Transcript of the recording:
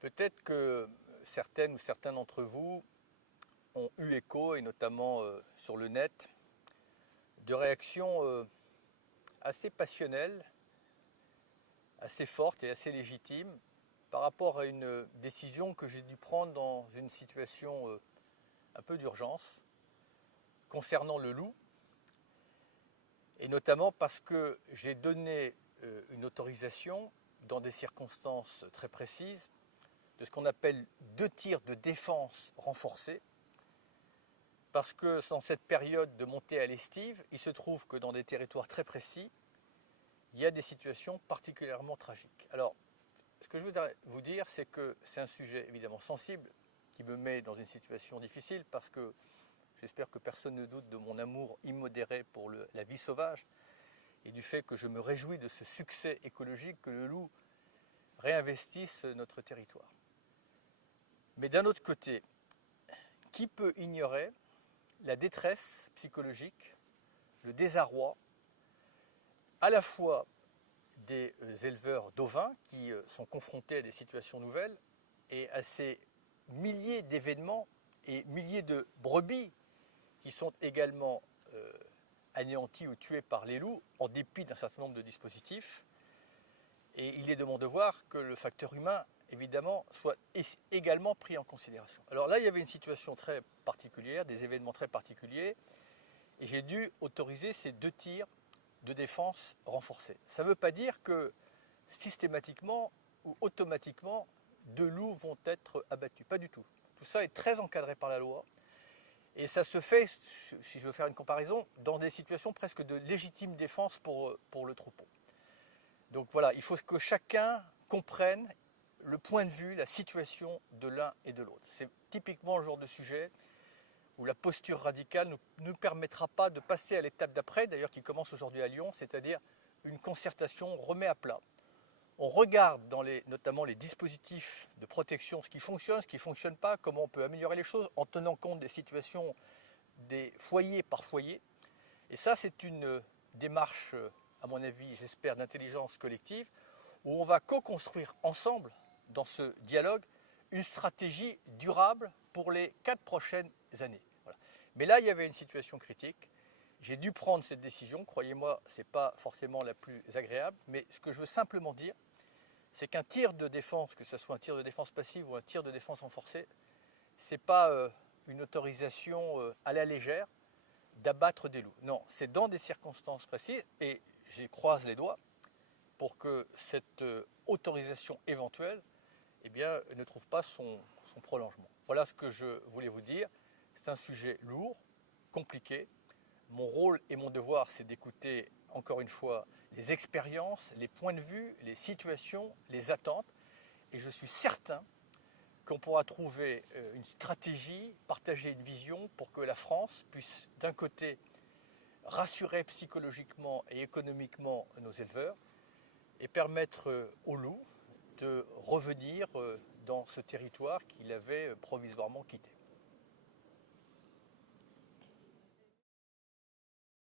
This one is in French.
Peut-être que certaines ou certains d'entre vous ont eu écho, et notamment sur le net, de réactions assez passionnelles, assez fortes et assez légitimes par rapport à une décision que j'ai dû prendre dans une situation un peu d'urgence concernant le loup, et notamment parce que j'ai donné une autorisation dans des circonstances très précises de ce qu'on appelle 2 tirs de défense renforcés, parce que dans cette période de montée à l'estive, il se trouve que dans des territoires très précis, il y a des situations particulièrement tragiques. Alors, ce que je voudrais vous dire, c'est que c'est un sujet évidemment sensible, qui me met dans une situation difficile, parce que j'espère que personne ne doute de mon amour immodéré pour la vie sauvage, et du fait que je me réjouis de ce succès écologique que le loup réinvestisse notre territoire. Mais d'un autre côté, qui peut ignorer la détresse psychologique, le désarroi, à la fois des éleveurs d'ovins qui sont confrontés à des situations nouvelles et à ces milliers d'événements et milliers de brebis qui sont également anéantis ou tués par les loups en dépit d'un certain nombre de dispositifs. Et il est de mon devoir que le facteur humain, évidemment, soit également pris en considération. Alors là, il y avait une situation très particulière, des événements très particuliers, et j'ai dû autoriser ces 2 tirs de défense renforcés. Ça ne veut pas dire que systématiquement ou automatiquement 2 loups vont être abattus, pas du tout. Tout ça est très encadré par la loi, et ça se fait, si je veux faire une comparaison, dans des situations presque de légitime défense pour le troupeau. Donc voilà, il faut que chacun comprenne le point de vue, la situation de l'un et de l'autre. C'est typiquement le genre de sujet où la posture radicale ne nous permettra pas de passer à l'étape d'après, d'ailleurs qui commence aujourd'hui à Lyon, c'est-à-dire une concertation, on remet à plat. On regarde notamment les dispositifs de protection, ce qui fonctionne, ce qui ne fonctionne pas, comment on peut améliorer les choses en tenant compte des situations des foyers par foyer. Et ça, c'est une démarche, à mon avis, j'espère, d'intelligence collective, où on va co-construire ensemble, dans ce dialogue, une stratégie durable pour les 4 prochaines années. Voilà. Mais là, il y avait une situation critique. J'ai dû prendre cette décision. Croyez-moi, ce n'est pas forcément la plus agréable. Mais ce que je veux simplement dire, c'est qu'un tir de défense, que ce soit un tir de défense passive ou un tir de défense renforcé, ce n'est pas une autorisation à la légère d'abattre des loups. Non, c'est dans des circonstances précises, et je croise les doigts pour que cette autorisation éventuelle ne trouve pas son prolongement. Voilà ce que je voulais vous dire. C'est un sujet lourd, compliqué. Mon rôle et mon devoir, c'est d'écouter, encore une fois, les expériences, les points de vue, les situations, les attentes. Et je suis certain qu'on pourra trouver une stratégie, partager une vision pour que la France puisse, d'un côté, rassurer psychologiquement et économiquement nos éleveurs et permettre aux loups de revenir dans ce territoire qu'il avait provisoirement quitté.